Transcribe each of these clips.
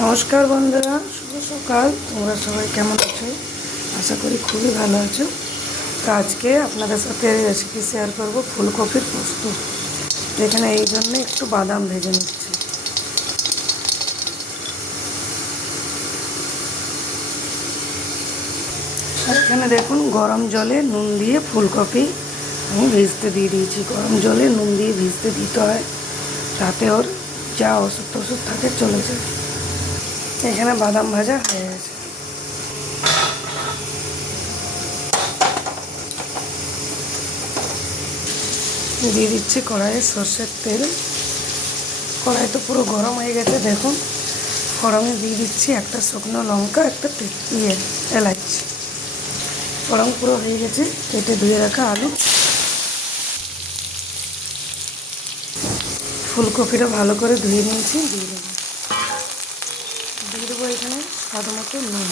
নমস্কার বন্ধুরা, শুভ সকাল। তোমরা সবাই কেমন আছো? আশা করি খুবই ভালো আছো। তো আজকে আপনাদের সাথে রেসিপি শেয়ার করব ফুলকপির পোস্ত। এখানে এই জন্য একটু বাদাম ভেজে নিচ্ছি। এখানে দেখুন, গরম জলে নুন দিয়ে ফুলকপি আমি ভিজতে দিয়ে দিয়েছি। গরম জলে নুন দিয়ে ভিজতে দিতে হয়। তাতে ওর যা ওষুধ টষুধ থাকে চলে যায়। এখানে বাদাম ভাজা হয়ে গেছে। দিয়ে দিচ্ছি কড়াইয়ে সর্ষের তেল। কড়াই তো পুরো গরম হয়ে গেছে, দেখুন। গরমে দিয়ে দিচ্ছি একটা শুকনো লঙ্কা, একটা ইয়ে এলাচ গরম পুরো হয়ে গেছে, কেটে ধুয়ে রাখা আলু। ফুলকপিটা ভালো করে ধুয়ে নিয়েছি, দিয়ে দেবো স্বাদ মতো নুন।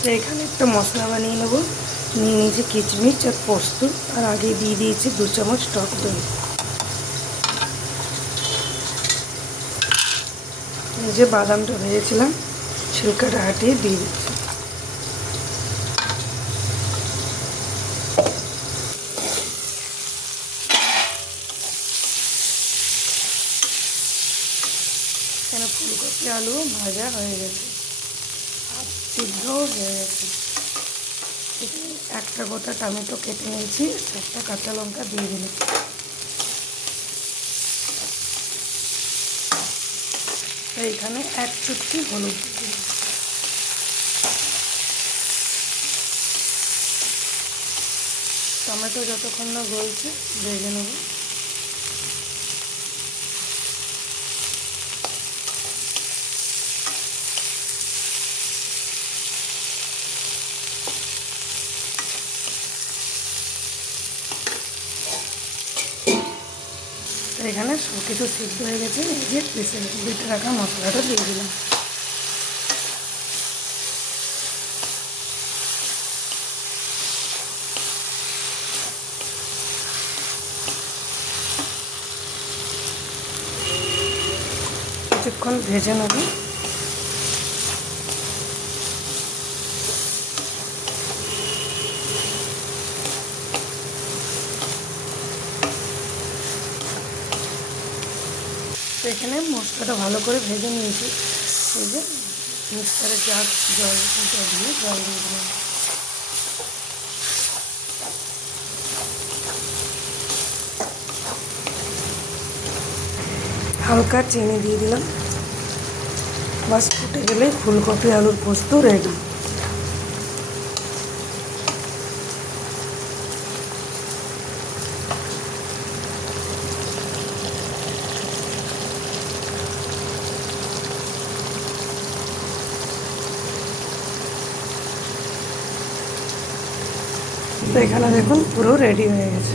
তো এখানে একটা মশলা বানিয়ে নেব। নিয়ে নিয়েছি কিচমিচ আর পোস্ত। আর আগে দিয়ে দিয়েছি দু চামচ টক দই। যে বাদামটা ভেজেছিলাম ছিলকাটা হাটিয়ে দিয়ে দিচ্ছি। এখানে ফুলকপি আলু ভাজা হয়ে গেছে। আর সিদ্ধও হয়ে গেছে। একটা গোটা টমেটো কেটে নিয়েছি, একটা কাঁচা লঙ্কা দিয়ে তো এখানে এক চুটকি হলুদ। টমেটো যতক্ষণ না গলছে, ভেজে নেব। এখানে সব কিছু সিদ্ধ হয়ে গেছে। এই যে পিসে দুটো রাখা মশলাটা দিয়ে দিলাম। কিছুক্ষণ ভেজে নেব। তো এখানে মশলাটা ভালো করে ভেজে নিয়েছি। এই যে মিক্সারে যা জল দিয়ে জল দিয়ে দিলাম। হালকা চিনি দিয়ে দিলাম। বাস ফুটে গেলে ফুলকপি, আলুর পোস্ত রেডি তো এখানে দেখুন পুরো রেডি হয়ে গেছে।